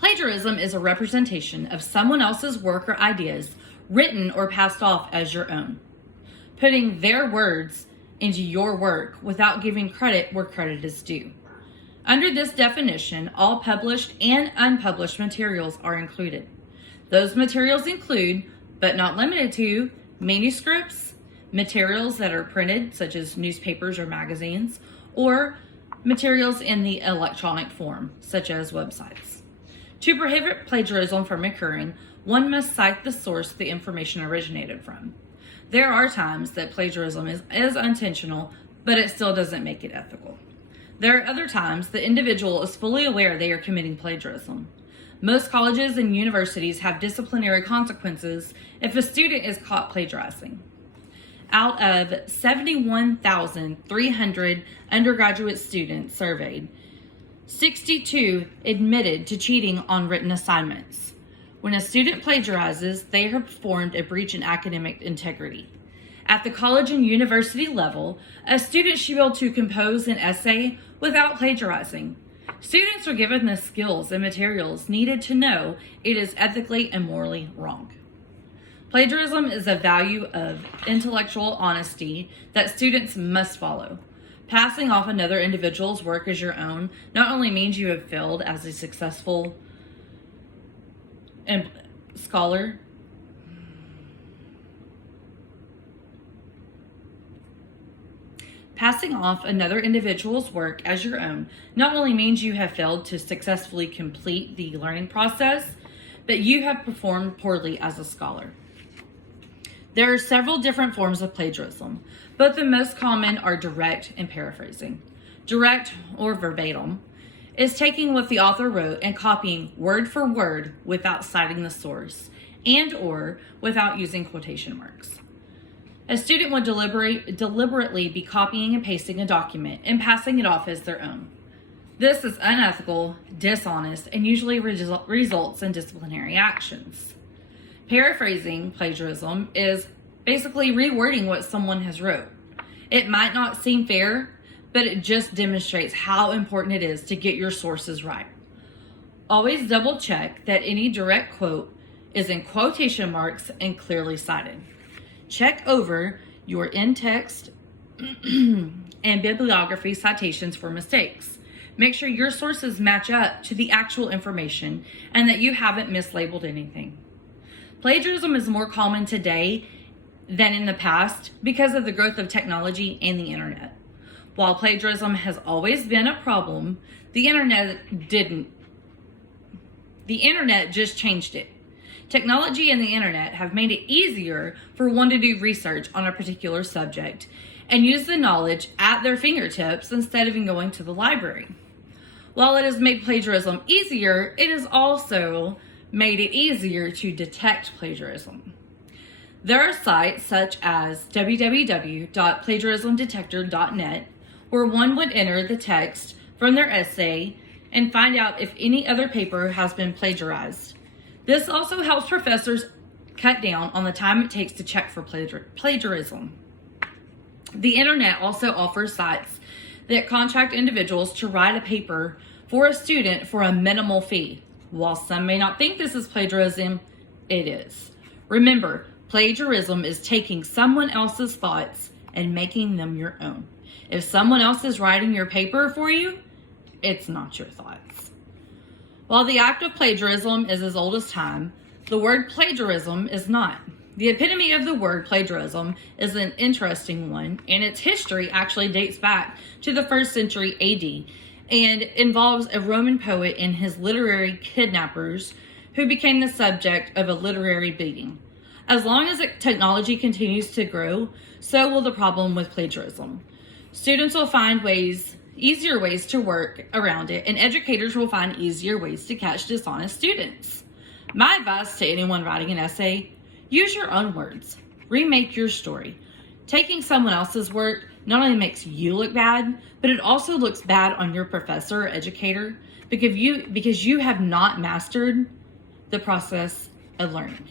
Plagiarism is a representation of someone else's work or ideas written or passed off as your own. Putting their words into your work without giving credit where credit is due. Under this definition, all published and unpublished materials are included. Those materials include, but not limited to, manuscripts, materials that are printed, such as newspapers or magazines, or materials in the electronic form, such as websites. To prohibit plagiarism from occurring, one must cite the source the information originated from. There are times that plagiarism is intentional, but it still doesn't make it ethical. There are other times the individual is fully aware they are committing plagiarism. Most colleges and universities have disciplinary consequences if a student is caught plagiarizing. Out of 71,300 undergraduate students surveyed, 62 admitted to cheating on written assignments. When a student plagiarizes, they have performed a breach in academic integrity. At the college and university level, a student should be able to compose an essay without plagiarizing. Students are given the skills and materials needed to know it is ethically and morally wrong. Plagiarism is a value of intellectual honesty that students must follow. Passing off another individual's work as your own not only means you have failed as a successful scholar, passing off another individual's work as your own not only means you have failed to successfully complete the learning process, but you have performed poorly as a scholar. There are several different forms of plagiarism, but the most common are direct and paraphrasing. Direct, or verbatim, is taking what the author wrote and copying word for word without citing the source and or without using quotation marks. A student would deliberately be copying and pasting a document and passing it off as their own. This is unethical, dishonest, and usually results in disciplinary actions. Paraphrasing plagiarism is basically rewording what someone has wrote. It might not seem fair, but it just demonstrates how important it is to get your sources right. Always double check that any direct quote is in quotation marks and clearly cited. Check over your in-text and bibliography citations for mistakes. Make sure your sources match up to the actual information and that you haven't mislabeled anything. Plagiarism is more common today than in the past because of the growth of technology and the internet. While plagiarism has always been a problem, the internet didn't. The internet just changed it. Technology and the internet have made it easier for one to do research on a particular subject and use the knowledge at their fingertips instead of going to the library. While it has made plagiarism easier, it has also made it easier to detect plagiarism. There are sites such as www.plagiarismdetector.net where one would enter the text from their essay and find out if any other paper has been plagiarized. This also helps professors cut down on the time it takes to check for plagiarism. The internet also offers sites that contract individuals to write a paper for a student for a minimal fee. While some may not think this is plagiarism, it is. Remember, plagiarism is taking someone else's thoughts and making them your own. If someone else is writing your paper for you, it's not your thoughts. While the act of plagiarism is as old as time, the word plagiarism is not. The epitome of the word plagiarism is an interesting one, and its history actually dates back to the 1st century AD and involves a Roman poet and his literary kidnappers who became the subject of a literary beating. As long as technology continues to grow, so will the problem with plagiarism. Students will find easier ways to work around it, and educators will find easier ways to catch dishonest students. My advice to anyone writing an essay: use your own words. Remake your story. Taking someone else's work not only makes you look bad, but it also looks bad on your professor or educator because you have not mastered the process of learning.